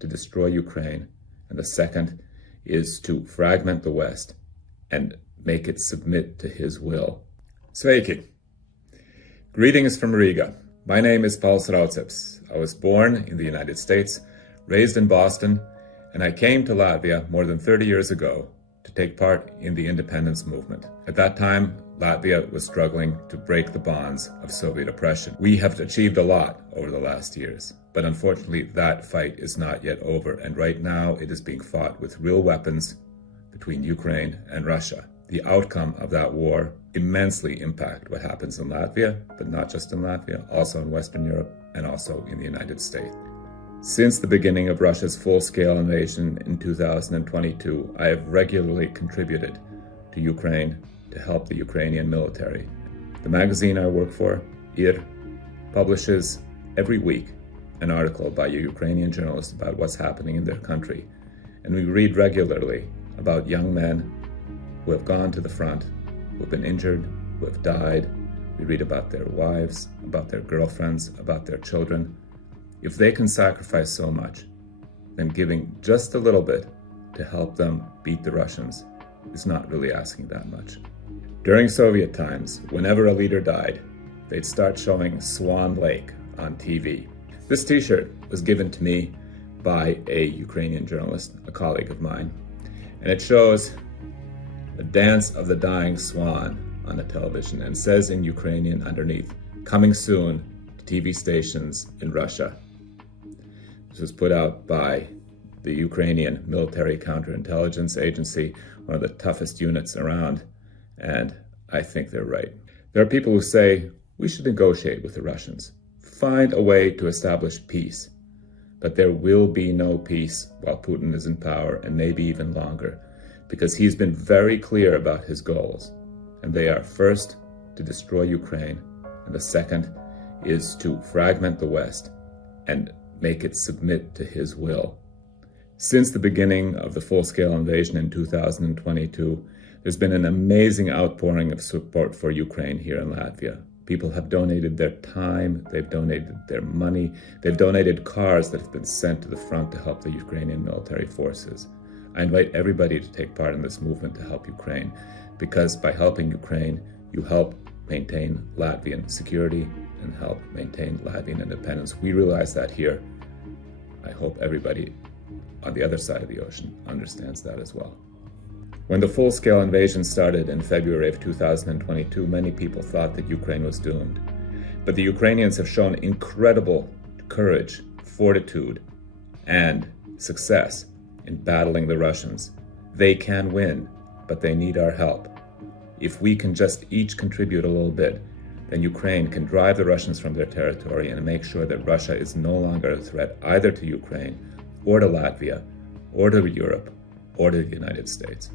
to destroy Ukraine, and the second is to fragment the West and make it submit to his will. Sveiki! Greetings from Riga. My name is Pauls Raudseps. I was born in the United States, raised in Boston, and I came to Latvia more than 30 years ago to take part in the independence movement. At that time, Latvia was struggling to break the bonds of Soviet oppression. We have achieved a lot over the last years, but unfortunately that fight is not yet over, and right now it is being fought with real weapons between Ukraine and Russia. The outcome of that war immensely impact what happens in Latvia, but not just in Latvia, also in Western Europe and also in the United States. Since the beginning of Russia's full-scale invasion in 2022, I have regularly contributed to Ukraine to help the Ukrainian military. The magazine I work for, Inara, publishes every week an article by a Ukrainian journalist about what's happening in their country. And we read regularly about young men who have gone to the front, who have been injured, who have died. We read about their wives, about their girlfriends, about their children. If they can sacrifice so much, then giving just a little bit to help them beat the Russians is not really asking that much. During Soviet times, whenever a leader died, they'd start showing Swan Lake on TV. This t-shirt was given to me by a Ukrainian journalist, a colleague of mine, and it shows a dance of the dying swan on the television and says in Ukrainian underneath, "Coming soon to TV stations in Russia." This was put out by the Ukrainian military counterintelligence agency, one of the toughest units around, and I think they're right. There are people who say we should negotiate with the Russians, find a way to establish peace, but there will be no peace while Putin is in power, and maybe even longer, because he's been very clear about his goals, and they are first to destroy Ukraine, and the second is to fragment the West and make it submit to his will. Since the beginning of the full-scale invasion in 2022, there's been an amazing outpouring of support for Ukraine here in Latvia. People have donated their time, they've donated their money, they've donated cars that have been sent to the front to help the Ukrainian military forces. I invite everybody to take part in this movement to help Ukraine, because by helping Ukraine, you help maintain Latvian security and help maintain Latvian independence. We realize that here. I hope everybody on the other side of the ocean understands that as well. When the full-scale invasion started in February of 2022, many people thought that Ukraine was doomed. But the Ukrainians have shown incredible courage, fortitude, and success in battling the Russians. They can win, but they need our help. If we can just each contribute a little bit, then Ukraine can drive the Russians from their territory and make sure that Russia is no longer a threat either to Ukraine or to Latvia or to Europe or to the United States.